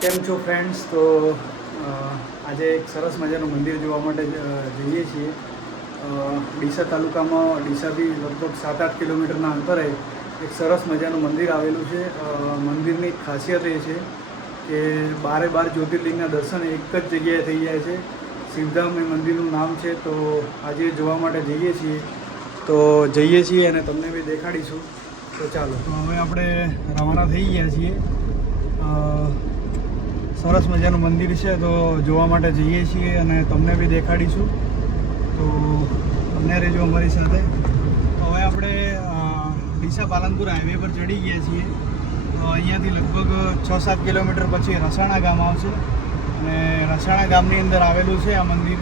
કેમ છો ફ્રેન્ડ્સ? તો આજે એક સરસ મજાનું મંદિર જોવા માટે જઈએ છીએ. ડીસા તાલુકામાં ડીસાથી લગભગ 7-8 કિલોમીટરના અંતરે એક સરસ મજાનું મંદિર આવેલું છે. મંદિરની ખાસિયત એ છે કે 12 જ્યોતિર્લિંગના દર્શન એક જ જગ્યાએ થઈ જાય છે. શિવધામ એ મંદિરનું નામ છે. તો આજે જોવા માટે જઈએ છીએ અને તમને બી દેખાડીશું. તો ચાલો, હવે આપણે રવાના થઈ ગયા છીએ. સરસ મજાનું મંદિર છે, તો જોવા માટે જઈએ છીએ અને તમને બી દેખાડીશું. તો બન્યા રહેજો અમારી સાથે. હવે આપણે ડીસા પાલનપુર હાઈવે પર ચડી ગયા છીએ. અહીંયાથી લગભગ 6-7 કિલોમીટર પછી રસાણા ગામ આવશે અને રસાણા ગામની અંદર આવેલું છે આ મંદિર.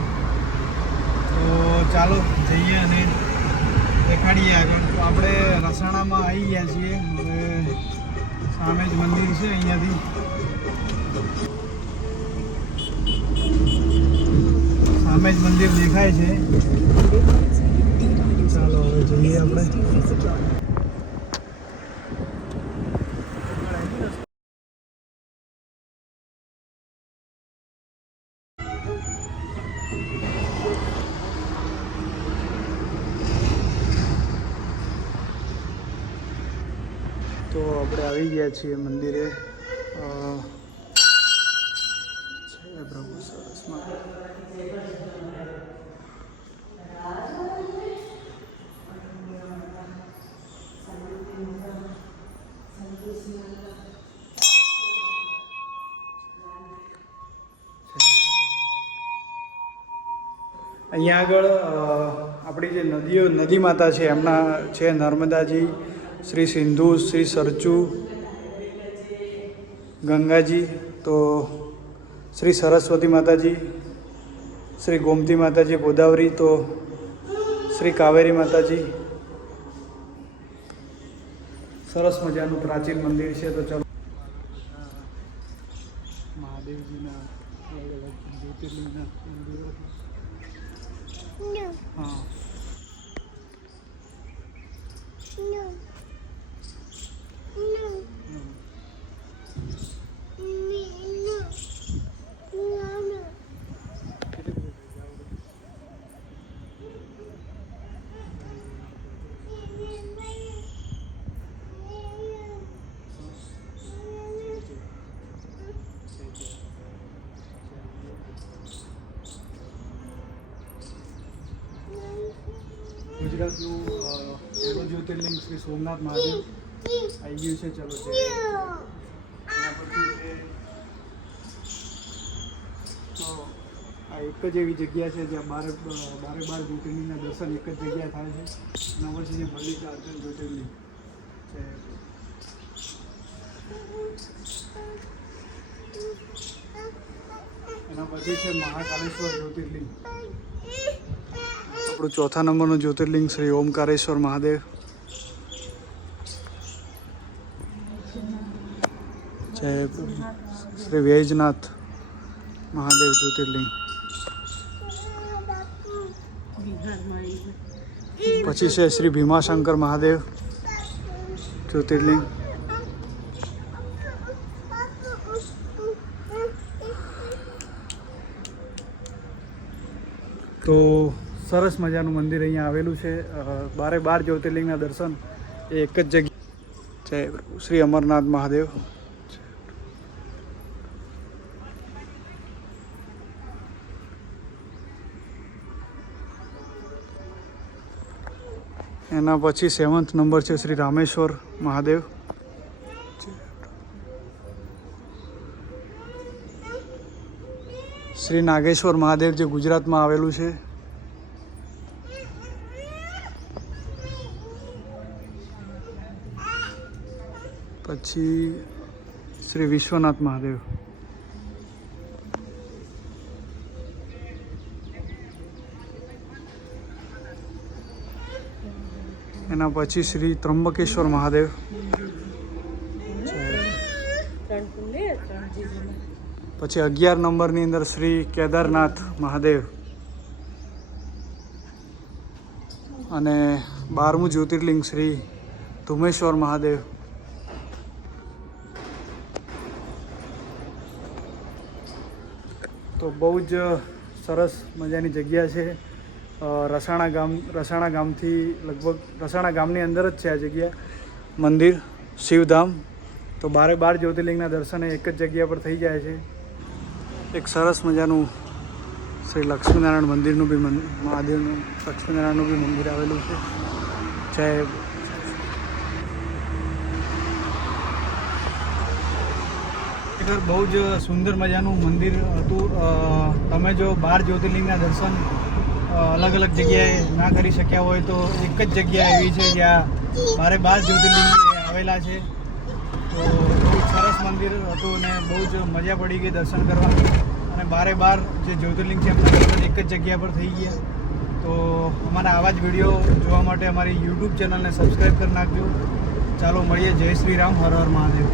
તો ચાલો જઈએ અને દેખાડીએ આગળ. તો આપણે રસાણામાં આવી ગયા છીએ. હવે સામે જ મંદિર છે. અહીંયાથી સામે જ મંદિર દેખાય છે. ચાલો હવે જઈએ આપણે. તો આપણે આવી ગયા છીએ મંદિરે. જય પ્રભુ સરસમાં. અહીંયા આગળ આપણી જે નદી માતા છે એમના છે નર્મદાજી, શ્રી સિંધુ, શ્રી સરચુ, ગંગાજી, તો શ્રી સરસ્વતી માતાજી, શ્રી ગોમતી માતાજી, ગોદાવરી, તો શ્રી કાવેરી માતાજી. સરસ મજાનું પ્રાચીન મંદિર છે. તો ચલો, મહાદેવજીના અલગ અલગ જ્યોતિર્લિંગના મંદિરો. હા, ગુજરાતનું પહેલું જ્યોતિર્લિંગ શ્રી સોમનાથ મહાદેવ આવી ગયું છે. ચલો છે એના પછી છે. તો આ એક જ એવી જગ્યા છે જ્યાં 12 જ્યોતિર્લિંગના દર્શન એક જ જગ્યાએ થાય છે. એના પછી છે મલ્લિકાર્જુન જ્યોતિર્લિંગ છે. એના પછી છે મહાકાલેશ્વર જ્યોતિર્લિંગ. આપણું 4થા નંબરનું જ્યોતિર્લિંગ શ્રી ઓમકારેશ્વર મહાદેવ છે. શ્રી વૈજનાથ મહાદેવ જ્યોતિર્લિંગ. પછી છે શ્રી ભીમાશંકર મહાદેવ જ્યોતિર્લિંગ. તો સરસ મજાનું મંદિર અહીંયા આવેલું છે. 12 જ્યોતિર્લિંગના દર્શન એ એક જ જગ્યા છે. શ્રી અમરનાથ મહાદેવ. એના પછી 7th નંબર છે શ્રી રામેશ્વર મહાદેવ. શ્રી નાગેશ્વર મહાદેવ જે ગુજરાતમાં આવેલું છે. પછી શ્રી વિશ્વનાથ મહાદેવ. એના પછી શ્રી ત્રંબકેશ્વર મહાદેવ. પછી 11 નંબરની અંદર શ્રી કેદારનાથ મહાદેવ. અને 12મું જ્યોતિર્લિંગ શ્રી ધુમેશ્વર મહાદેવ. તો બહુ જ સરસ મજાની જગ્યા છે. રસાણા ગામથી લગભગ રસાણા ગામની અંદર જ છે આ જગ્યા, મંદિર શિવધામ. તો 12 જ્યોતિર્લિંગના દર્શન એક જ જગ્યા પર થઈ જાય છે. એક સરસ મજાનું શ્રી લક્ષ્મીનારાયણ મંદિરનું બી મહાદેવનું લક્ષ્મીનારાયણનું બી મંદિર આવેલું છે. જય ખરેખર બહુ જ સુંદર મજાનું મંદિર હતું. તમે જો 12 જ્યોતિર્લિંગના દર્શન અલગ અલગ જગ્યાએ ના કરી શક્યા હોય તો એક જ જગ્યા એવી છે જ્યાં 12 જ્યોતિર્લિંગ આવેલા છે. તો બહુ સરસ મંદિર હતું અને બહુ જ મજા પડી ગઈ દર્શન કરવાની. અને 12 જે જ્યોતિર્લિંગ છે એમના દર્શન એક જ જગ્યા પર થઈ ગયા. તો અમારા આવા જ વિડીયો જોવા માટે અમારી યુટ્યુબ ચેનલને સબસ્ક્રાઈબ કરી નાખજો. ચાલો મળીએ. જય શ્રી રામ. હર હર મહાદેવ.